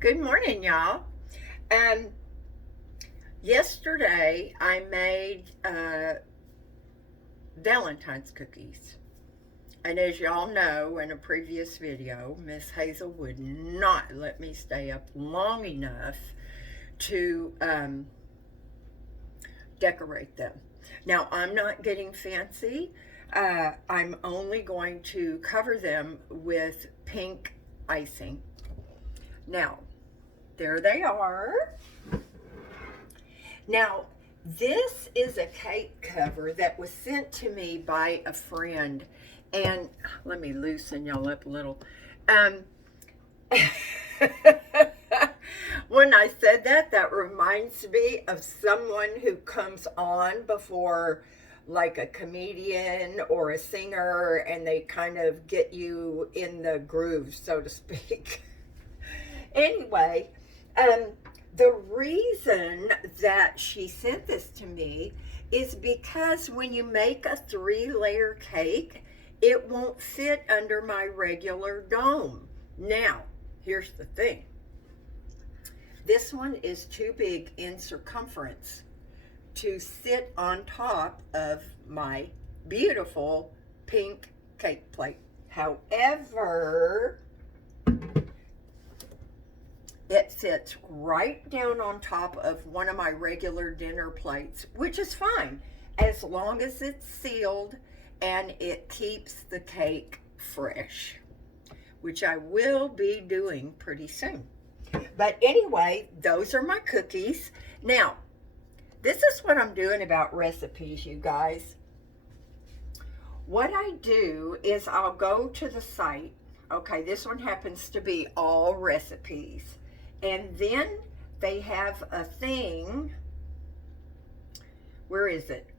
Good morning, y'all. Um, Yesterday I made Valentine's cookies. And as y'all know in a previous video, Miss Hazel would not let me stay up long enough to decorate them. Now, I'm not getting fancy. I'm only going to cover them with pink icing. Now, there they are. Now, this is a cake cover that was sent to me by a friend. And let me loosen y'all up a little. Um, when I said that, that reminds me of someone who comes on before, like a comedian or a singer, and they kind of get you in the groove, so to speak. Anyway, um, the reason that she sent this to me is because when you make a 3-layer cake, it won't fit under my regular dome. Now, here's the thing. This one is too big in circumference to sit on top of my beautiful pink cake plate. However, it fits right down on top of one of my regular dinner plates, which is fine as long as it's sealed and it keeps the cake fresh, which I will be doing pretty soon. But anyway, those are my cookies. Now, this is what I'm doing about recipes, you guys. What I do is I'll go to the site. Okay, this one happens to be all recipes. And then they have a thing. Where is it?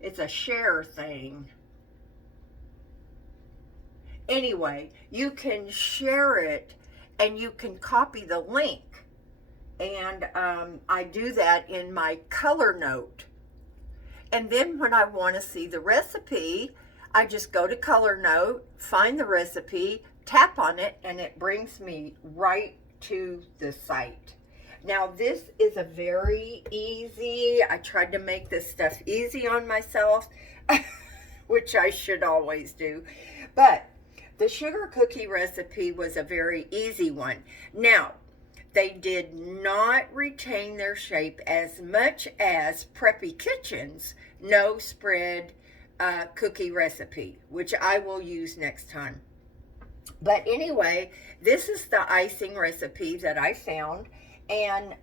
It's a share thing. Anyway, you can share it and you can copy the link. And I do that in my color note. And then when I want to see the recipe, I just go to color note, find the recipe, tap on it, and it brings me right to the site. Now, this is a very easy, I tried to make this stuff easy on myself, which I should always do. But the sugar cookie recipe was a very easy one. Now, they did not retain their shape as much as Preppy Kitchen's no spread cookie recipe, which I will use next time. But anyway, this is the icing recipe that I found. And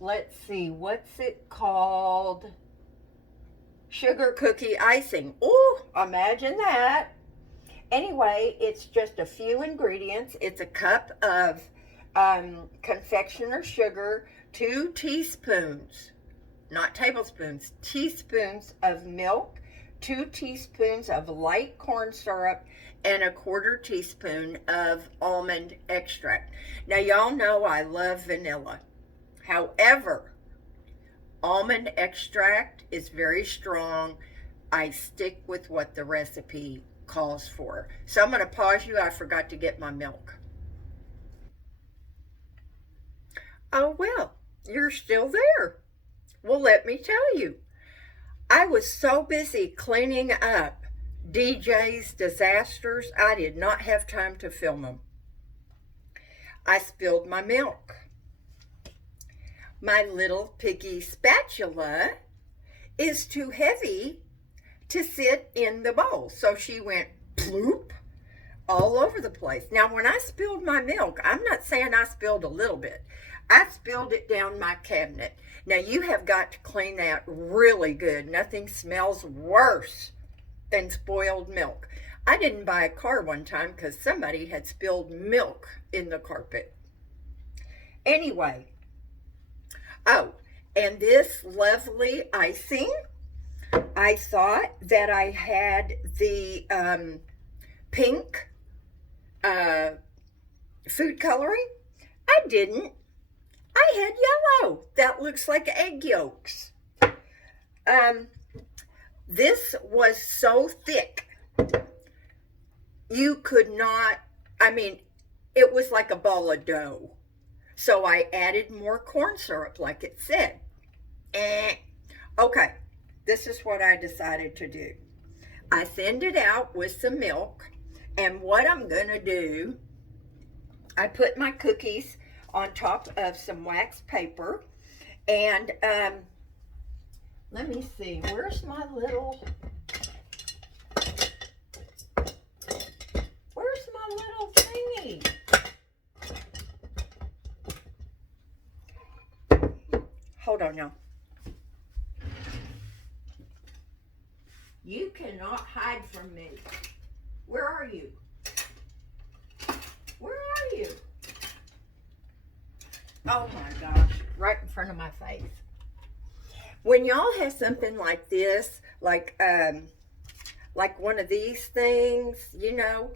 let's see, what's it called? Sugar cookie icing. Oh, imagine that. Anyway, it's just a few ingredients. It's a cup of confectioner sugar, 2 teaspoons, not tablespoons, teaspoons of milk, 2 teaspoons of light corn syrup, and a 1/4 teaspoon of almond extract. Now, y'all know I love vanilla. However, almond extract is very strong. I stick with what the recipe calls for. So I'm going to pause you. I forgot to get my milk. Oh, well, you're still there. Well, let me tell you. I was so busy cleaning up DJ's disasters, I did not have time to film them. I spilled my milk. My little piggy spatula is too heavy to sit in the bowl. So she went ploop all over the place. Now, when I spilled my milk, I'm not saying I spilled a little bit. I spilled it down my cabinet. Now, you have got to clean that really good. Nothing smells worse than spoiled milk. I didn't buy a car one time because somebody had spilled milk in the carpet. Anyway, oh, and this lovely icing, I thought that I had the pink food coloring. I didn't. I had yellow. That looks like egg yolks. This was so thick. You could not, I mean, it was like a ball of dough. So I added more corn syrup, like it said. Okay, this is what I decided to do. I thinned it out with some milk, and what I'm going to do, I put my cookies on top of some wax paper, and let me see, where's my little thingy? Hold on now. You cannot hide from me. Where are you? Where are you? Oh my gosh, right in front of my face. When y'all have something like this, like one of these things, you know,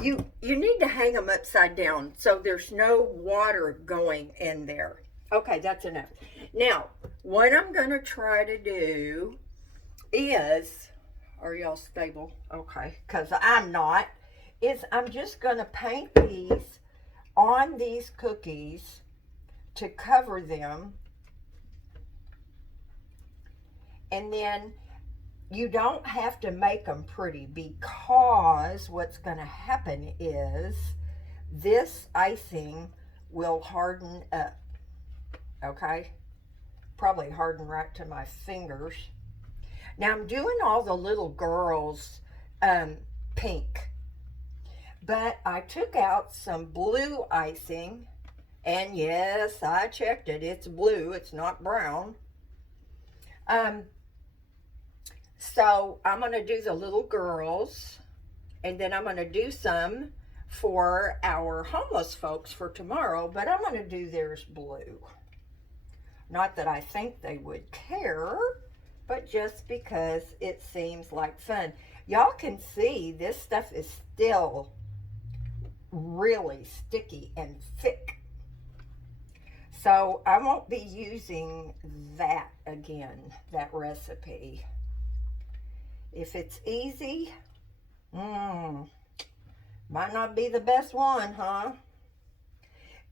you need to hang them upside down so there's no water going in there. Okay, that's enough. Now, what I'm going to try to do is, are y'all stable? Okay, because I'm not, is I'm just going to paint these on these cookies to cover them. And then you don't have to make them pretty, because what's going to happen is this icing will harden up. Okay? Probably harden right to my fingers. Now I'm doing all the little girls pink. But I took out some blue icing. And yes, I checked it. It's blue. It's not brown. So I'm going to do the little girls, and then I'm going to do some for our homeless folks for tomorrow, but I'm going to do theirs blue. Not that I think they would care, but just because it seems like fun. Y'all can see this stuff is still really sticky and thick. So I won't be using that again, that recipe. If it's easy, might not be the best one, huh?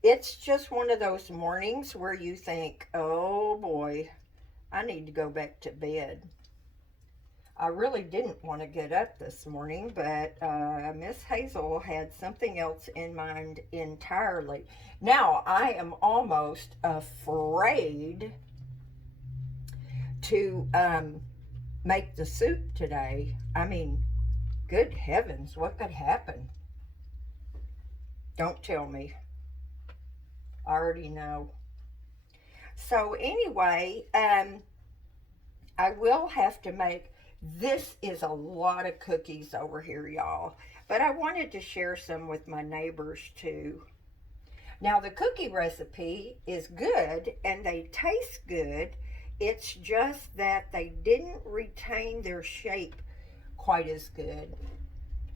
It's just one of those mornings where you think, oh boy, I need to go back to bed. I really didn't want to get up this morning, but Miss Hazel had something else in mind entirely. Now, I am almost afraid to make the soup today. I mean, good heavens, what could happen? Don't tell me. I already know. So anyway, I will have to make, this is a lot of cookies over here, y'all. But I wanted to share some with my neighbors too. Now the cookie recipe is good and they taste good. It's just that they didn't retain their shape quite as good.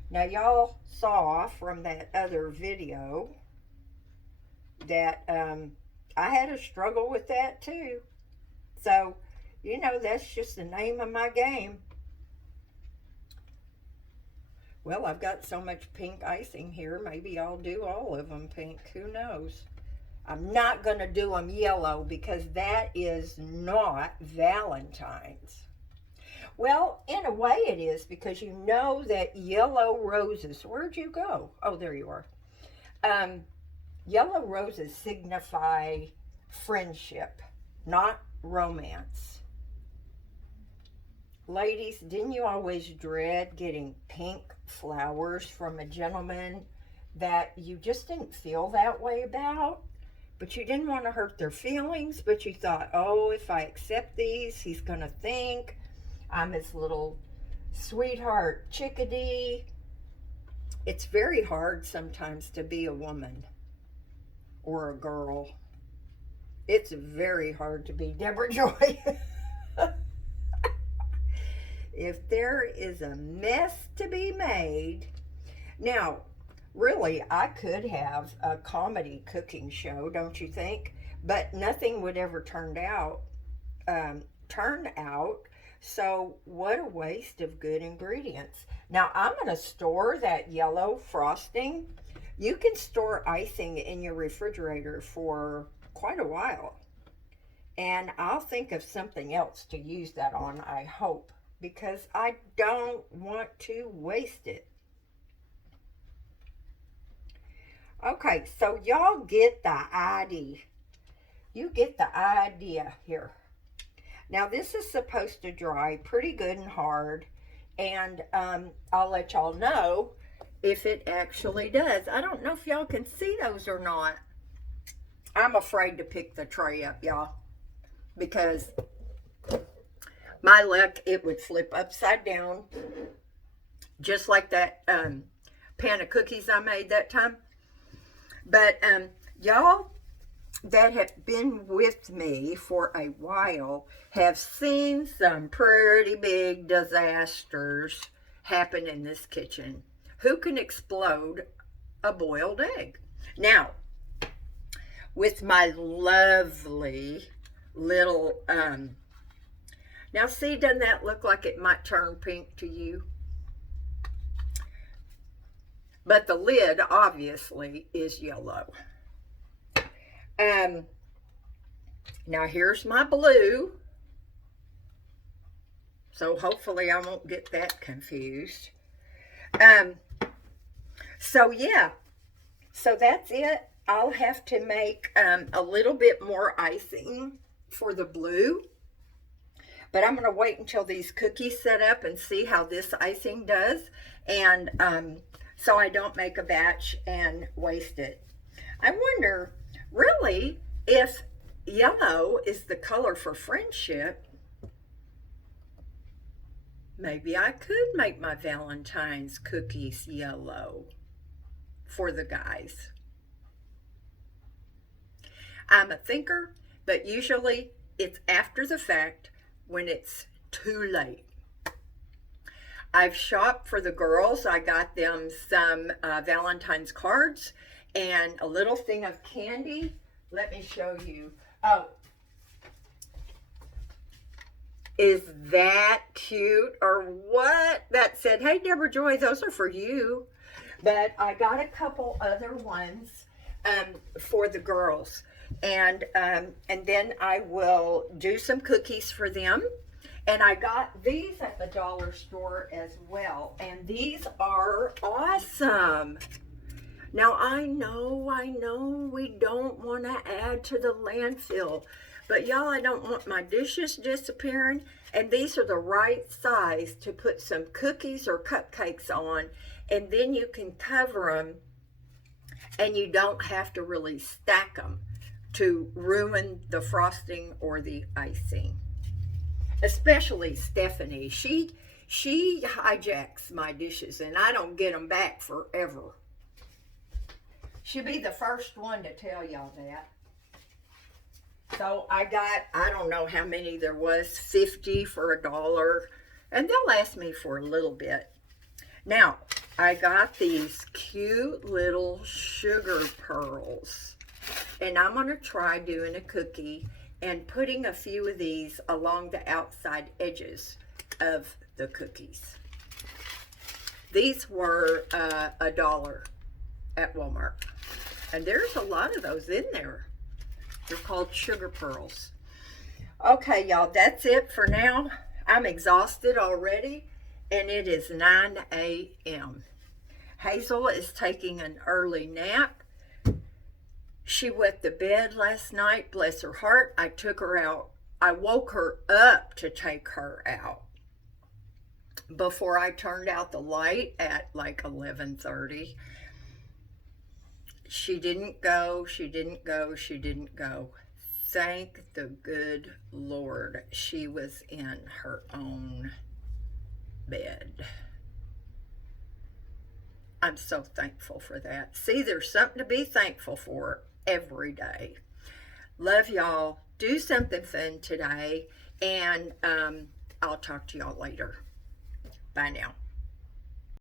Now y'all saw from that other video that I had a struggle with that too. So, you know, that's just the name of my game. Well, I've got so much pink icing here, maybe I'll do all of them pink, who knows. I'm not going to do them yellow because that is not Valentine's. Well, in a way it is, because you know that yellow roses, where'd you go? Oh, there you are. Yellow roses signify friendship, not romance. Ladies, didn't you always dread getting pink flowers from a gentleman that you just didn't feel that way about? But you didn't want to hurt their feelings, but you thought, oh, if I accept these, he's going to think I'm his little sweetheart chickadee. It's very hard sometimes to be a woman or a girl. It's very hard to be Debrajoy. If there is a mess to be made. Now, really, I could have a comedy cooking show, don't you think? But nothing would ever turn out. So what a waste of good ingredients. Now, I'm going to store that yellow frosting You can store icing in your refrigerator for quite a while. And I'll think of something else to use that on, I hope, because I don't want to waste it. Okay, so y'all get the idea. You get the idea here. Now this is supposed to dry pretty good and hard, and I'll let y'all know if it actually does. I don't know if y'all can see those or not. I'm afraid to pick the tray up, y'all, because my luck, it would flip upside down, just like that pan of cookies I made that time. But y'all that have been with me for a while have seen some pretty big disasters happen in this kitchen. Who can explode a boiled egg? Now, with my lovely little, now see, doesn't that look like it might turn pink to you? But the lid obviously is yellow. Now here's my blue. So hopefully I won't get that confused. So yeah, so that's it. I'll have to make a little bit more icing for the blue. But I'm going to wait until these cookies set up and see how this icing does. And so I don't make a batch and waste it. I wonder, really, if yellow is the color for friendship, maybe I could make my Valentine's cookies yellow for the guys. I'm a thinker, but usually it's after the fact when it's too late. I've shopped for the girls. I got them some Valentine's cards and a little thing of candy. Let me show you. Oh, is that cute or what? That said, hey, Debrajoy, those are for you. But I got a couple other ones for the girls. And then I will do some cookies for them. And I got these at the dollar store as well. And these are awesome. Now, I know we don't want to add to the landfill. But y'all, I don't want my dishes disappearing. And these are the right size to put some cookies or cupcakes on. And then you can cover them. And you don't have to really stack them to ruin the frosting or the icing. Especially Stephanie. She hijacks my dishes and I don't get them back forever. She'll be the first one to tell y'all that. So I got, I don't know how many there was, 50 for $1. And they'll last me for a little bit. Now, I got these cute little sugar pearls. And I'm going to try doing a cookie and putting a few of these along the outside edges of the cookies. These were $1 at Walmart. And there's a lot of those in there. They're called sugar pearls. Okay, y'all, that's it for now. I'm exhausted already, and it is 9 a.m. Hazel is taking an early nap. She wet the bed last night, bless her heart. I took her out. I woke her up to take her out before I turned out the light at like 11:30. She didn't go. Thank the good Lord she was in her own bed. I'm so thankful for that. See, there's something to be thankful for every day. Love y'all. Do something fun today, and I'll talk to y'all later. Bye now.